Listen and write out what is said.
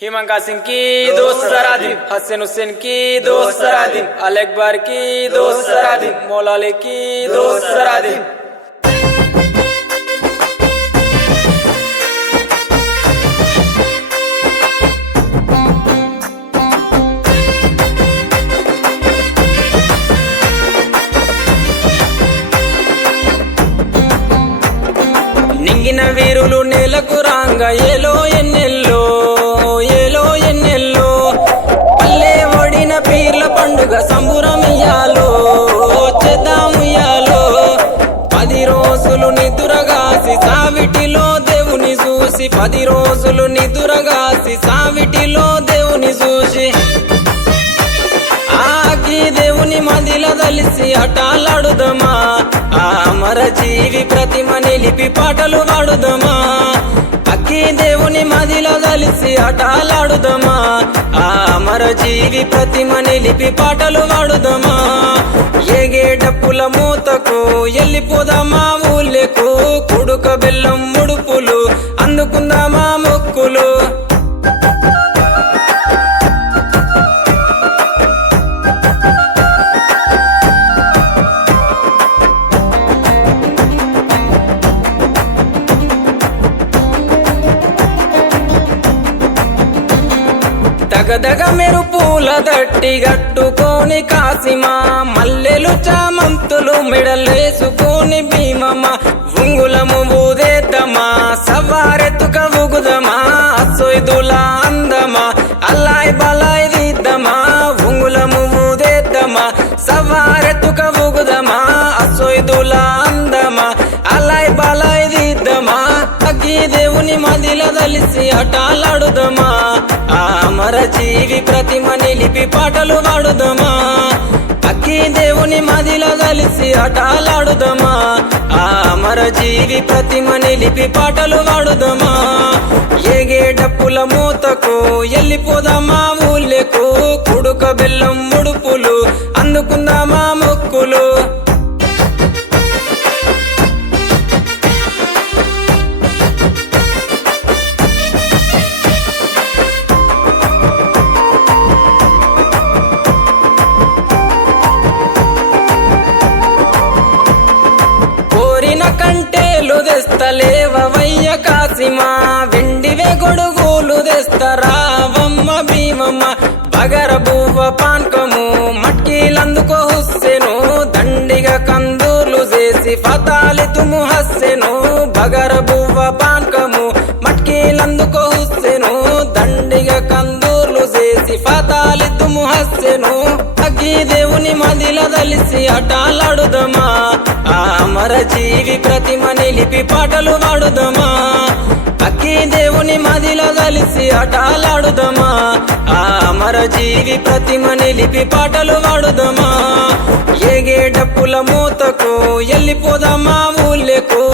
हिमंगा सिंह की दोस्त सरादिन, हसन हुसैन की दोस्त सरादिन, अल अकबर की दोस्त सरादिन, मौला अली की दोस्त सरादिन। నింగిన వీరులు నేలకు రాంగ ఏలో ఎన్నెల్లో ఏలో ఎన్నెల్లో పల్లె ఒడిన పీర్ల పండుగ సంబురమియాలో చేద్దాముయాలో 10 రోజులు నిదురగాసి సావిటిలో దేవుని చూసి 10 రోజులు నిదురగాసి సావిటిలో దేవుని చూసి ఆకి దేవుని మదిల దలిసి హఠాలాడుదమా ఆ అమర జీవి ప్రతిమ నిలిపి పాటలు పాడుదమా అక్కి దేవుని మదిల దలిసి హఠాలాడుదమా ఆ అమర జీవి ప్రతిమ నిలిపి పాటలు పాడుదమా ఏగే డప్పుల మూతకు ఎల్లిపోదామా ఊళ్ళకు కుడుక బెల్లం ముడుపులు అందుకుందామా మొక్కులు దగదగ మెరుపుల దట్టి గట్టుకోని కాసిమా మల్లెలు చామంతులు మెడలేసుకొని భీమమ్మ ఉంగులము ఊదేద్దమా సవారెత్తుక ఊగుదమా అసొయ్దుల అందమా అల్లాయ్ బలాయ్ దిద్దమా ఉంగులము ఊదేద్దమా సవారెత్తుక ఊగుదమా అసొయ్దుల అందమా అల్లాయ్ బలాయ్ దిద్దమా అగ్గి దేవుని మదిల దలిసి హఠాలాడుదమా ఆ అమర జీవి ప్రతిమ నిలిపి పాటలు పాడుదమా అక్కి దేవుని మదిల దలిసి హఠాలాడుదమా ఆ అమర జీవి ప్రతిమ నిలిపి పాటలు పాడుదమా ఏగే డప్పుల మూతకు ఎల్లిపోదామా ఊళ్ళకు కుడుక బెల్లం ముడుపులు అందుకుందామా మొక్కులు కంటేలు తెస్తలేవయ్య కాసిమా వెండివే గొడుగులు తెస్తరావమ్మ భీమమ్మ బగర బువ్వ పాన్కము మట్కీలందుకో హుస్సెను దండిగా కందూర్లు చేసి ఫతాలితుము హస్సెను బగర బువ్వ పాన్కము మట్కీలందుకో హుస్సెను దండిగా కందూర్లు చేసి ఫతాలితుము హస్సెను అగ్గి దేవుని మదిల దలిసి హఠాలాడుదమా ఆ అమర జీవి ప్రతిమ నిలిపి పాటలు పాడుదమా అక్కి దేవుని మదిల దలిసి హఠాలాడుదమా ఆ అమర జీవి ప్రతిమ నిలిపి పాటలు పాడుదమా ఏగే డప్పుల మూతకు ఎల్లిపోదామా ఊళ్ళకు